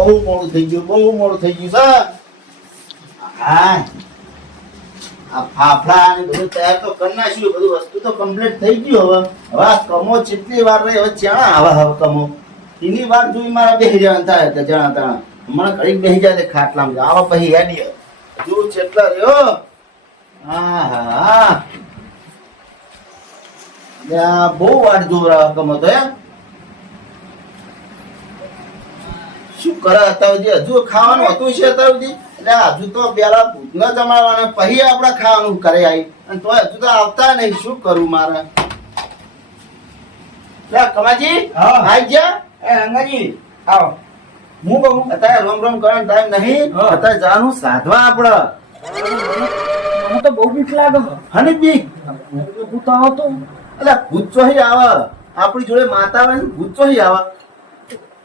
બહુ મોડું થઈ ગયું છે. હા આ ફાફડા ને બધું તૈયાર તો કરી નાખ્યું, બધું વસ્તુ તો કમ્પ્લીટ થઈ ગયું. હવે આ કમો જેટલી વાર રહે હવે ચણા હવે કમો એની વાર જોઈ મારા બેસી જવાનું થાય કે જણા તણા મને ઘડીક બેસી જાય ખાટલામાં આવા પછી હેડી હજુ જેટલા રહ્યો. હા હા બહુ વાર જોવા કમો તો એમ શું કરે હતા હજુ ખાવાનું હતું છે અત્યાર સુધી. એટલે હજુ તો પેલા ભૂતના જમાડવાના પછી આપણે ખાવાનું કરે આવી અને તો હજુ તો આવતા નહીં. શું કરું મારે? કમાજી આઈ ગયા? અંગાજી આવો. હું કહું અત્યારે રોમ રોમ કરવાનો ટાઈમ નહીં. અત્યારે જવાનું સાધવા આપડે. મને તો બહુ બીક લાગે. હની બીક ભૂત આવો તો એટલે ભૂત ચોહી આવે આપણી જોડે માતા હોય ને ભૂત ચોહી આવે.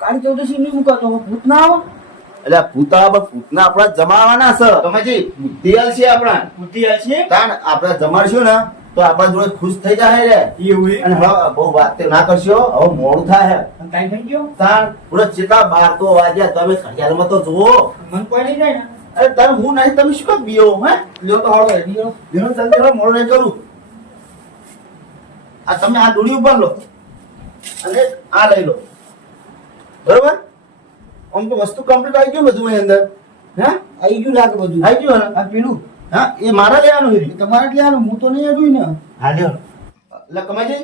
કાળી ચૌદશી નહીં મૂકાતો ભૂત ના આવો. એટલે ભૂતા ભૂતના આપડા જમાડવાના છે. કમાજી બુદ્ધિયાલ છે આપણા. બુદ્ધિયાલ છે તાણ આપણે જમાડશું ને તો આપણા જોડે ખુશ થઈ જાય રે. એવું અને હવે બહુ વાત ના કરશો, હવે મોડું થાય. ટાઈમ થઈ ગયો. તાણ પૂરો ચેટલા 12 તો વાગ્યા. તમે ઘડિયાળમાં તો જુઓ. મન કોઈ નહીં જાય ને. અરે તમે હું નહીં તમે શું કામ બીઓ? હે લ્યો તો હાલો લ્યો. બીઓ જલ્દી હવે મોડું નહીં કરું. આ તમે આ દોડી ઉપર લો અને આ લઈ લો. બરોબર? આમ તો વસ્તુ કમ્પ્લીટ આવી ગયું બધું અહીં અંદર. હે આવી ગયું લાગે બધું. આવી ગયું ને? આ પેલું હા એ મારા લેવાનું છે. તમારે જ લેવાનું. હું તો નહીં આવ્યું ને. હા લ્યો. એટલે કમાજી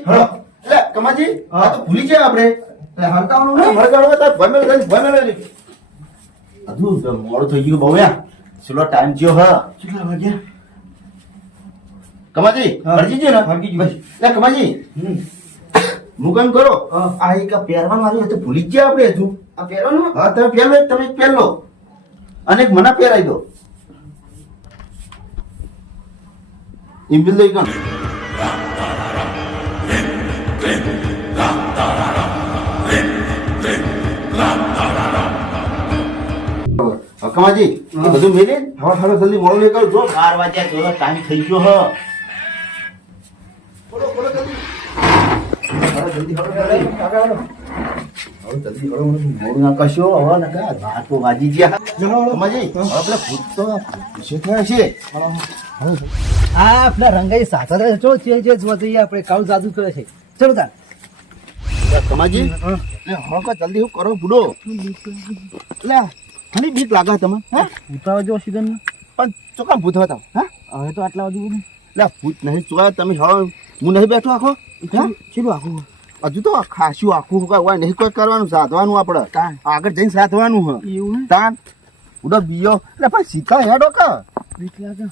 એટલે કમાજી આ તો ભૂલી જાય આપણે. હડકાવાનું હળગાડવા તો ભમેલ હજુ મોડું થઈ ગયું બહુ. યાર ચલો ટાઈમ થયો. હા કેટલા વાગ્યા? કમાજી હરજી ગયો ને? હરગી ગયું. એટલે કમાજી મુકામ કરો. આ એક પહેરવાનું આવ્યું તો ભૂલી ગયા આપણે હજુ. આ પહેરવાનું? હા તમે પહેરો, તમે પહેરો અને એક મને પહેરાવી દો. એમ બિલ દઈ કોણ કમાજી બધું મેલી હવે હાલો જલ્દી મોડું નહીં કરું. જો 12 વાગ્યા જો ટાઈમ થઈ ગયો. હ બોલો બોલો જલ્દી. હાલો જલ્દી હાલો જલ્દી કરો. મોડું ના કરશો. હવે ના કા 12 તો વાગી ગયા. કમાજી હવે પેલા ભૂત તો પૂછે થયા છે. આ પેલા રંગાઈ સાથે ચો જે જોવા જઈએ આપણે કાળું જાદુ કરે છે. ચલો તાર કમાજી હવે કા જલ્દી હું કરો બુડો. એટલે ઘણી બીક લાગે તમે. હે ઉતાવ જો સીધન પણ ચોકા ભૂત હતા. હા હવે તો આટલા બધું એટલે ભૂત નહીં ચોયા તમે. હવે હું નહીં બેઠો આખો. ચીલું આખું હજુ તો ખાસું આખું હોય નહીં કોઈ કરવાનું. સાધવાનું આપણે આગળ જઈને સાધવાનું હ એવું ને. તાન ઉડો બીયો એટલે પણ શીખા હેડો કા બીક લાગે.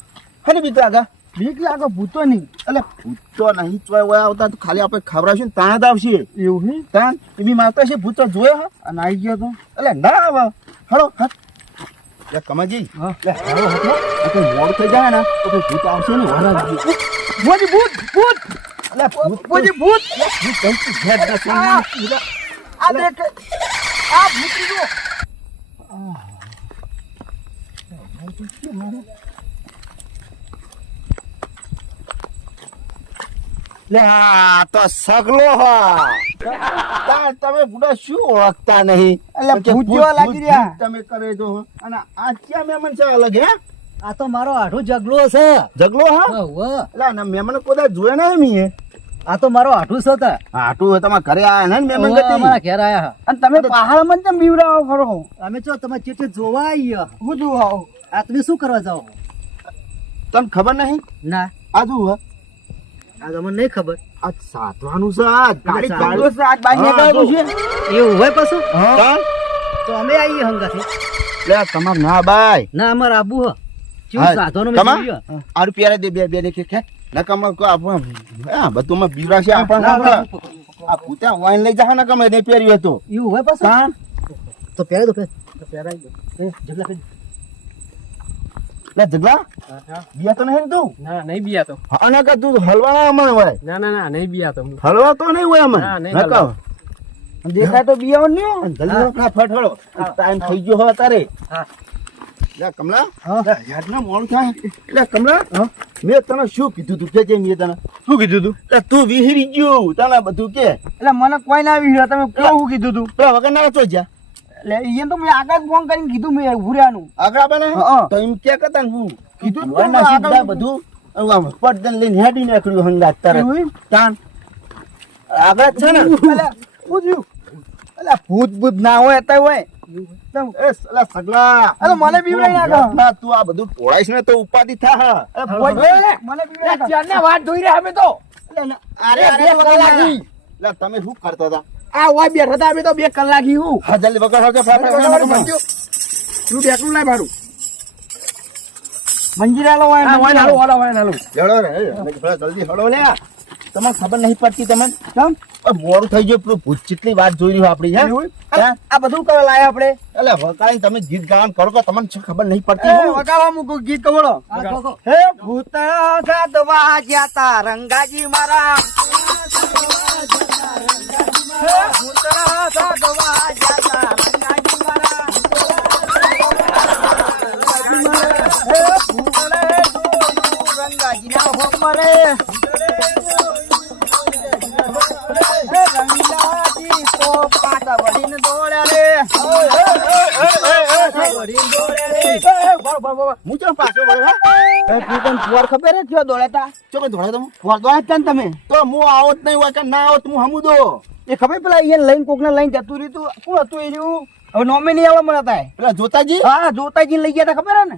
હે બીક લાગે. બીક લાગે ભૂતો નહીં. એટલે ભૂત તો નહીં ચોય હોય આવતા તો ખાલી આપણે ખવડાવશું ને તાણ જ આવશે. એવું હે તાન એવી મારતા છે ભૂત તો જોયે. હા અને આવી ગયો તો એટલે ના આવે. હળો હાથ એટલે કમાજી હા એટલે હળો હાથ મોડ થઈ જાય ને તો કોઈ ભૂત આવશે ને. મોજી ભૂત ભૂત એટલે ભૂત મોજી ભૂત આ દેખ આ ભૂત જો લે આ તો સગલો હા. તમે બુડા શું ઓળખતા નહીં? એટલે ભૂત જેવા લાગી રહ્યા. તમે કરે જો. અને આ ક્યાં મહેમાન છે અલગ? હે આ તો મારો આઠો જગલો છે. જગલો હા એટલે ના મહેમાન કોઈ જોયા નહીં મી. આ તો મારો આઠું છે તા. આટું તમારા ઘરે આયા ને મહેમાન ગતિ. અમારા ઘેર આયા. અને તમે પહાડ માં કેમ બીવડાવો ખરો? અમે જો તમે ચેટે જોવા આયા. હું જોવા આવો. આ તમે શું કરવા જાઓ? તમને ખબર નહીં? ના આ જુઓ આ તમને નહીં ખબર. આ સાધવાનું છે. આ ગાડી ચાલુ છે. આજ બાઈ નીકળવું છે. એવું હોય પાછું હા તો અમે આવીએ હંગાથી. લે તમાર ના બાય ના અમાર આબુ હ કેવું સાધનો મેં જોયું. આ રૂપિયા દે બે બે કે નકમ કો આપણ આ બધું માં બીવરા છે. આપણ આ પૂતા વાઈન લઈ જા ને કમે ને પહેર્યું હતો. એવું હોય પાછું કાન તો પહેરાઈ દો પહેરાઈ દો. જગલા કરી લે જગલા બિયા તો નહીં તું? ના નહીં બિયા તો. અને કે તું હલવાના અમણ હોય? ના ના ના નહીં બિયા તો. હલવા તો નહીં હોય અમણ. નકા દેખાય તો બિયાઓ નહીં. જલ્દી ફટાફટ હળો. ટાઈમ થઈ ગયો હો તારે. હા લે કમલા યાદ ના મોડું થાય. એટલે કમલા મેં તને શું કીધું તું? કે મેં તને શું કીધું તું? તું વિહરી ગયું તને બધું કે. એટલે મને કોઈ ના આવી તમે કેવું કીધું તું? પેલા વગર ના તો જા એટલે ઈ તો મેં આગળ ફોન કરીને કીધું મેં ભૂર્યાનું આગળ બને હા. તો એમ કે કતા હું કીધું જ ભગવાનના તો સીધા આગળ- બધું આમ પડદન લઈને હેડી નીકળ્યું હંગાત તરત એવું એમ? તાન આગળ જ છે ને અલ્યા, શું થયું? અલ્યા, ભૂત ભૂત ના હોય અત્યારે હોય એ સાલા સગલા અરે મને બીવડાઈ નાખો. ના તું આ બધું પોળાઈશ ને તો ઉપાધિ થા અરે ભોજ, મને બીવડાઈ નાખો. ચારના વાત ધોઈ રહ્યા અમે તો અરે બે કલાકી. લે તમે શું કરતા હતા આ હોય બેઠા હતા અમે તો 2 કલાકી હું હા જલ્દી બગડ હળગે ફટાફટ તું બેઠું લાય મારું મંજીરા લો હોય, આ હોય મંજીરા લો. નાલું, વાળા હોય નાલું. જડો રે થોડા જલ્દી હળો લે તમને ખબર નહીં પડતી તમને કેમ? મોડું થઈ ગયું પેલું ભૂત ચેટલી વાત જોઈ રહ્યું આપડી હે એવું? હે? આ બધું કરવા લાયા આપણે એટલે વકાળી તમે ગીત ગાવાનું કરો કે તમને શું ખબર નહીં પડતી હું? વગાડવા મૂકો ગીત કવડો હે ભૂતળા ગાદવા જ્યાતા રંગાજી મારા હે ભૂતળા ગાદવા જ્યાતા રંગાજી મારા હે ભૂતળે જોયું રંગાજીના હોમરે હે રંગાજી તો પાટા વળીને દોડ્યા રે વળીને દોડ્યા રે હું ચમ પાછો વળ્યો હે? તું તને ફુવાર ખબર હે ક્યાં દોડ્યા ચો કઈ ધોળા તમે ફુવાર દોડ્યા હતા ને તમે તો હું આવત નહીં હોય કે ના આવત હું હમુદો એ ખબર પેલા અહીંયા લઈને કોકને લઈને જતું રહ્યું તું કોણ હતું એ રહ્યું હવે નોમે નહીં આવડે મને તાય પેલા જોતાજી હા જોતાજી લઈ ગયા તા ખબર હે ને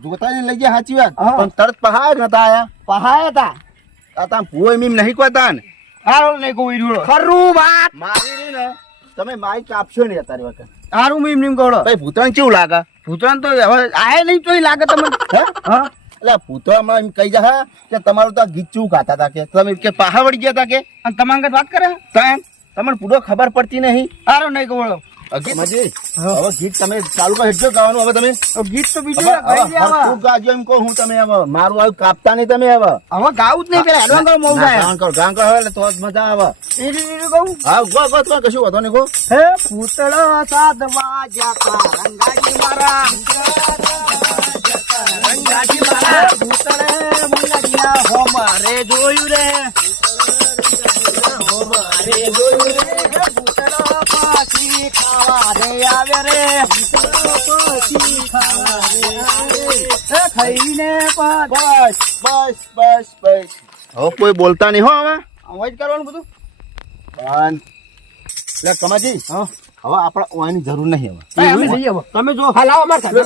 જોતાજી લઈ ગયા સાચી વાત હા. પણ તરત પહાડ નતા આયા પહાયા હતા આ તામ ભૂવો એમ નહીં કોતા ને હારો નહીં કોઈ રહ્યું ખરું વાત મારી રહી ને તમે માઈક આપશો નહીં અત્યારે વખત હારું મીમ નીમ કવડો ભાઈ ભૂતણ કેવું લાગે ભૂતરાન તો હવે આયા નહીં તોય લાગે તમને હે હા એટલે ભૂતળામાં એમ કહી જા કે તમારું તો આ ગીત ચેવું ગાતા હતા કે તમે કે પાહા વળી ગયા હતા કે અને તમારા અંગત વાત કરે તાન તમને પૂરો ખબર પડતી નહીં હારો નહીં કવડો મજી હવે ગીત તમે ચાલુ કરી હેડજો ગાવાનું હવે તમે ગીત તો બીજું હવે ગાઈ દે હવે હરખું ગાજો એમ કહું હું તમે હવે મારું આવ્યું કાપતા નહીં તમે હવે હવે ગાવું જ નહીં પેલા એડવાન્સ કરો મોં જાય ગાન કરો એટલે તો જ મજા આવે એ કહું હા ગો ગો તો કશું વાંધો નહીં ગો હે પૂતળા સાધવા જાતા રંગાજી મારા રંગાજી મારા પૂતળે મંગાજીના હોમારે જોયું રે હોમારે જોયું રે હે પૂતળો પાછી ખાવા રે આવે રે પૂતળો પાછી ખાવા રે આવે હે ખાઈને પાછ બસ બસ બસ બસ હવે કોઈ બોલતા નહીં હો હવે અવાજ કરવાનું બધું બંધ લે કમાજી હા હવે આપણે ઓવાની જરૂર નહીં હવે ભાઈ, અમે જઈએ હવે. તમે જો હા લાવો અમાર સાથે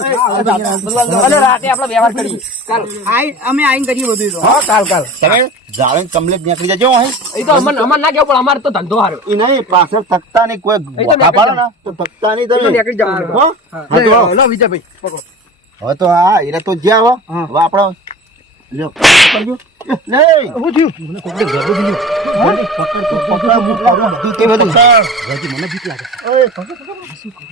અને રાતે આપણે વ્યવહાર કરીએ ચાલો અમે આઈને કરીએ બધું તો હા કાલ કાલ તમે જાવે કમ્પ્લેટ નીકળી જજો અહીં એ તો અમન ના કેવું પણ અમારે તો ધંધો હારો એ નહીં પાછળ તકતા નહીં કોઈ તો ગોખા પાડો ને તો તકતા નહીં તમે નીકળી જવાનું. હો? હા તો લો વિજયભાઈ પકડો હવે તો હા એને તો જ્યાં હો હા. હવે આપણો લ્યો પકડજો નહીં શું થયું જલ્દી પકડ તો પકડ હું કરું બધું તે બધું હજી મને બીક લાગે ઓય પકડ પકડ શું કરું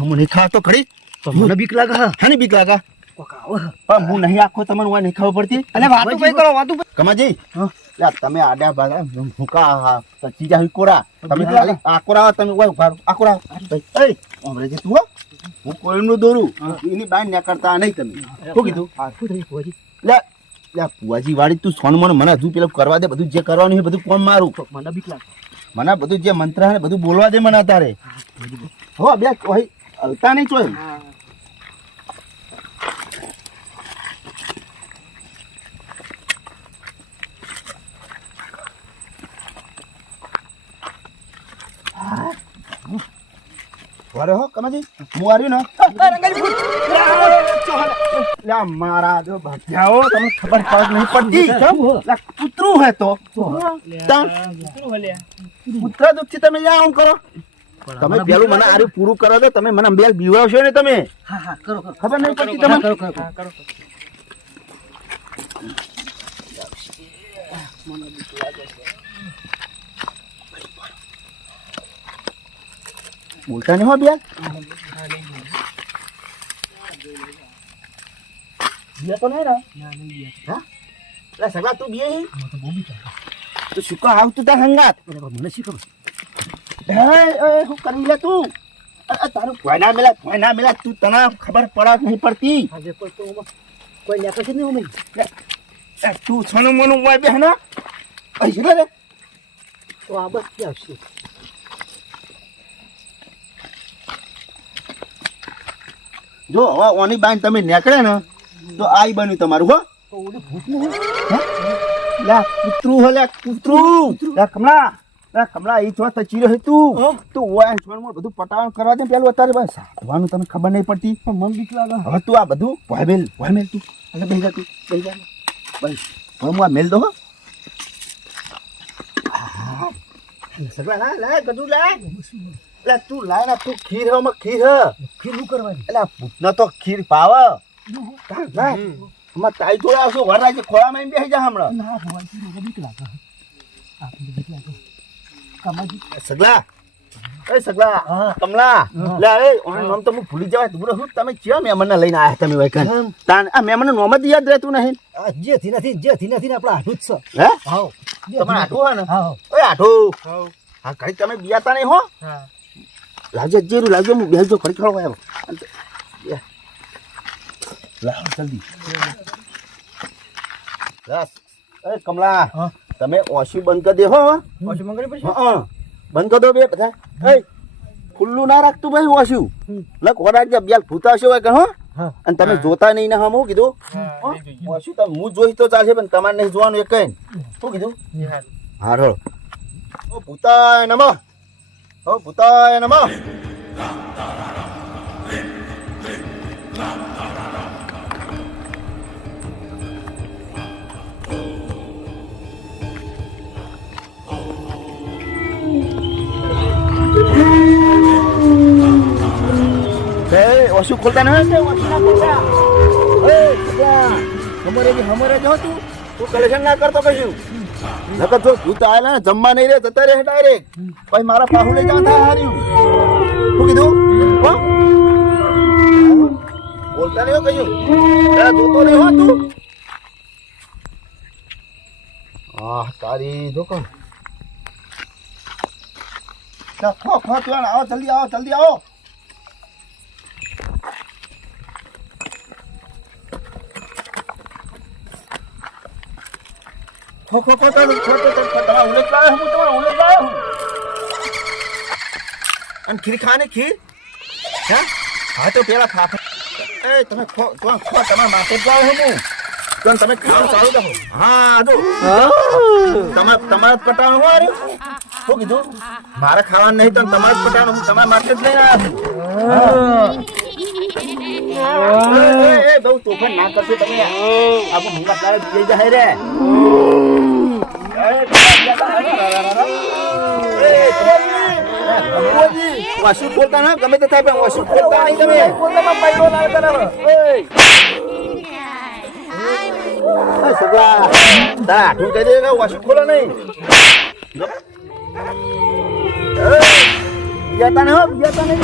હું નહીં ખાતો ખરી તો મને બીક લાગે હા હાની બીક લાગા કોક આવો હા. પણ હું નહીં આખો તમને હું નહીં ખબર પડતી અને વાતું ભાઈ કરો વાતું ભાઈ કમાજી હા. લે તમે આડા બાડા ભૂકા હા તો ચીજા હી કોરા તમે ખાલી આ કોરા તમે ઓય ઉભા રહો. આ કોરા એ ઓમરેજી તું હો? હું કોઈનું દોરું એની બાય ન કરતા નહીં તમે શું કીધું શું થયું ભુવાજી? લે લે પુવાજી વાળી તું સોન મને હજુ પેલું કરવા દે બધું જે કરવાનું છે બધું કોમ મારું તો મને બીક લાગે મને બધું જે મંત્ર છે ને બધું બોલવા દે મને અત્યારે હો બે ઓય હલતા નહીં ચોય વારે હો કમાજી હું આવ્યું ને લે મારા જો ભાગ્યાઓ તમને ખબર પડત નહીં પડતી કેમ લે કૂતરું હે તો કૂતરા દુખથી તમે યા આમ કરો તમે પેલું મને આર્યું પૂરું કરો દો તમે મને બે બીવડાવશો ને તમે હા હા કરો કરો ખબર નહીં પડતી તમને કરો કરો કરો બોલતા નહીં હો બે બે તો નહીં ને હા લે સગા તું બે હી તો શું આવતું તા હંગાત મને શી ખબર શું કરી લે તું તારું કોઈ ના મેલા તું તને ખબર પડા નહીં પડતી આજે કોઈ નેતા છે નહીં ઉમેરી તું છનું મનું હોય બે ના અહીં રે તો આ બસ આવશે. જો હવે ઓની બાઈન તમે નીકળે ને તો આઈ બન્યું તમારું હો. તો ઓલું ભૂતનું લા કૂતરું હો, લા કૂતરું. લા કમલા, લા કમલા, ઈ છો તચીરો હે તું. તું ઓય છોણમાં બધું પટાવણ કરવા દે પેલું અત્યારે બસ સાધવાનું તને ખબર નહીં પડતી. મન બીક લાગે. હવે તું આ બધું ભયમેલ તું એટલે બેહી જા તું, બેહી જા બસ. હવે હું આ મેલ દો હો. સગલા લા લા બધું લા. લા તું લાય ના, તું ખીર હે માં ખીર હે. ખીરું કરવાની. એટલે ભૂતના તો ખીર પાવે. લાય હમણાં તાઈ જોડે આવશો વરરાજે ખોળામાં એમ બેસી જા હમણાં. ના ભવાજી મને બીક લાગે. આપણે બીક લાગે. કમાજી સગલા, એ સગલા, હા. કમલા, લે એ ઓનું નામ તો હું ભૂલી જવાય. તું બોલો, હું તમે ચિયા મહેમાનને લઈને આયા તમે વૈકન? તાન આ મહેમાનનું નામ જ યાદ રહેતું નહીં. આ જેથી નથી ને આપણે આઠું જ છે. હે હાવ તમારે આઠું હોય ને? હાવ ઓય આઠું, હા ઘડી તમે બિયાતા નહીં હો. લાવજો જેરું લાવજો, હું બેસજો ઘડી ખડો આવ્યો. લાવ જલ્દી. બસ એ કમલા, હા. તમે ઓછી બંધ કરી દે હો. ઓછી મંગળી પડશે. હા બંધ કરી દો બે બધા. એ ખુલ્લું ના રાખતું ભાઈ ઓછું. લખ વરાજ બેલ ભૂતાશે હોય કે હો. હા. અને તમે જોતા નહીં ને હમ હું કીધું ઓછું તમે હું જોઈશ તો ચાલશે પણ તમારે નહીં જોવાનું એક કઈ. શું કીધું? હા રોડ. ઓ ભૂતાય નમઃ, ઓ ભૂતાય નમઃ. ઓછું ખોલતા નહીં ઓછું ના ખોલતા. હમરે જો તું કલેક્શન ના કરતો કશું. નકર જો ભૂત આયેલા ને જમવા નહીં રે જતા રે ડાયરેક્ટ. પછી મારા પાહુ લઈ જવા થાય હાર્યું. શું કીધું? હો બોલતા નહીં હો કશું. જોતો નહીં હો તું. આહ તારી જોકમ. ખો ખો તું આવો જલ્દી આવો જલ્દી આવો. ખો ખો ખો તમારા ઉલેટ લાવ્યો હું, તમારા ઉલેટ લાવ્યો હું. અને ખીર ખાને ખીર હે? હા તો પેલા ખા. એ તમે ખો ખો તમારા માટે જ લાવ્યો હું. તો તમે ખાવાનું ચાલુ રાખો. હા જો તમારે પટાવાનું હું આર્યું. શું કીધું? મારે ખાવાનું નહીં તો તમારે પટાવાનું, હું તમારા માટે જ લઈને આવ્યો. એ બહુ તોફાન ના કરશો તમે. આપણું મુંગા તારે જઈ જાય રે. વાસુ ખોલતા ના ગમે તે થાય પણ વાસુ ખોલતા નહીં તમે. સગા તારા આઠું કહી દે વાસુ ખોલો નહીં. બીજાતા નહીં હો, બીજાતા નહીં.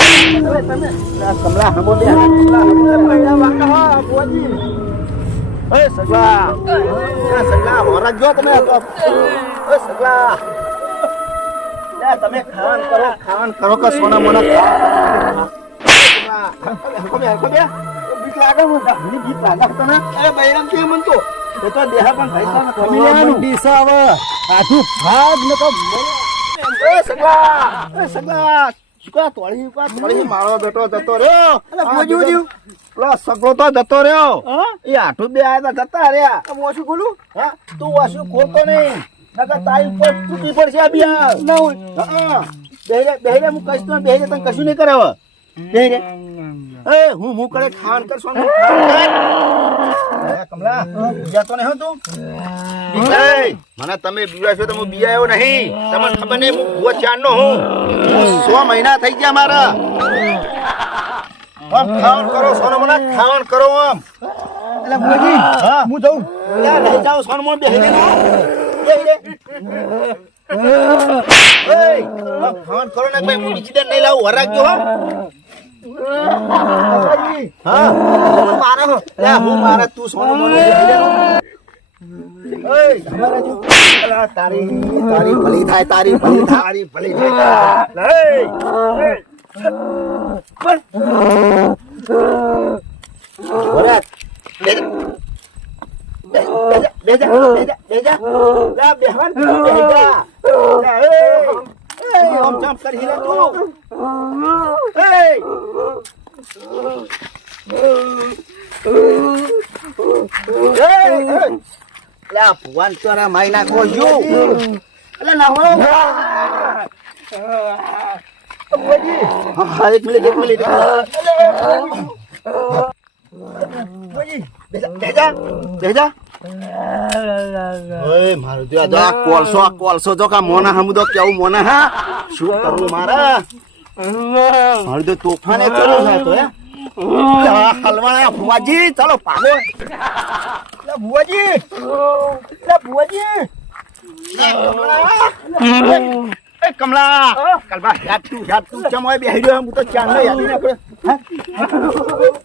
તમે કમલા હમો દે, કમલા હમો દે પૈડા વાકા હો બોજી. એ સગલા, સગલા હોરા જો તમે. એ સગલા તમે ખાવાનું કરો કે સોના મોના બીક લાગે મને બીક લાગે તને. અરે બૈરામ કે મન તો દેહા પણ ભાઈ હવે આઠું ભાગ ન તો. એ સગલા ચુકા તોડી મારો બેટો જતો રહ્યો. પેલો સગલો તો જતો રહ્યો. એ આઠું બે આયા જતા રહ્યા. ઓછું ખોલું. હા તું વાસુ ખોલતો નહીં નકર તારી ઉપર તૂટી પડશે આ બિયા. ના હોય. હા બેહરે હું કહીશ તો બેહરે તને કશું નહીં કરાવે. બેહરે એ હું કરે ખાવાનું કર સોનું કમલા જાતો નહીં હો તું. મને તમે બીવાશો તો હું બીવાયો નહીં. તમને ખબર નહીં હું ભૂવો ચાંદનો હું 100 મહિના થઈ ગયા મારા. આમ ખાવાનું કરો સોનો મને ખાવાનું કરો આમ. એટલે ભોજી હા હું જાઉં. ત્યાં નહીં જાઉં સોનો મને બેહી રે. ખાવાનું કરો ને ભાઈ હું બીજી દે નહીં લાવું વરાગજો હો. હા મારે હો હું મારે તું સોનો મને તારી તારી ભલી થાય તારી ભલી તારી ભલી થાય. આમ જામ કરી લે તું લા ભુવન તારા માઈ નાખો જો અલે ના હો હા એક મિનિટ બેજા ઓય મારું ત્યાં જા કોલસો જો કા મોના હમુદો કેવું મોના હા શું કરું મારા મારું તો તોફાને ચલો છે તો હે હલવાના ભુવાજી ચાલો પાગો લે ભુવાજી એ કમલા કલબા યાદ તું ચમોય બેહી રહ્યો હું તો ચાંદ યાદ ન કરે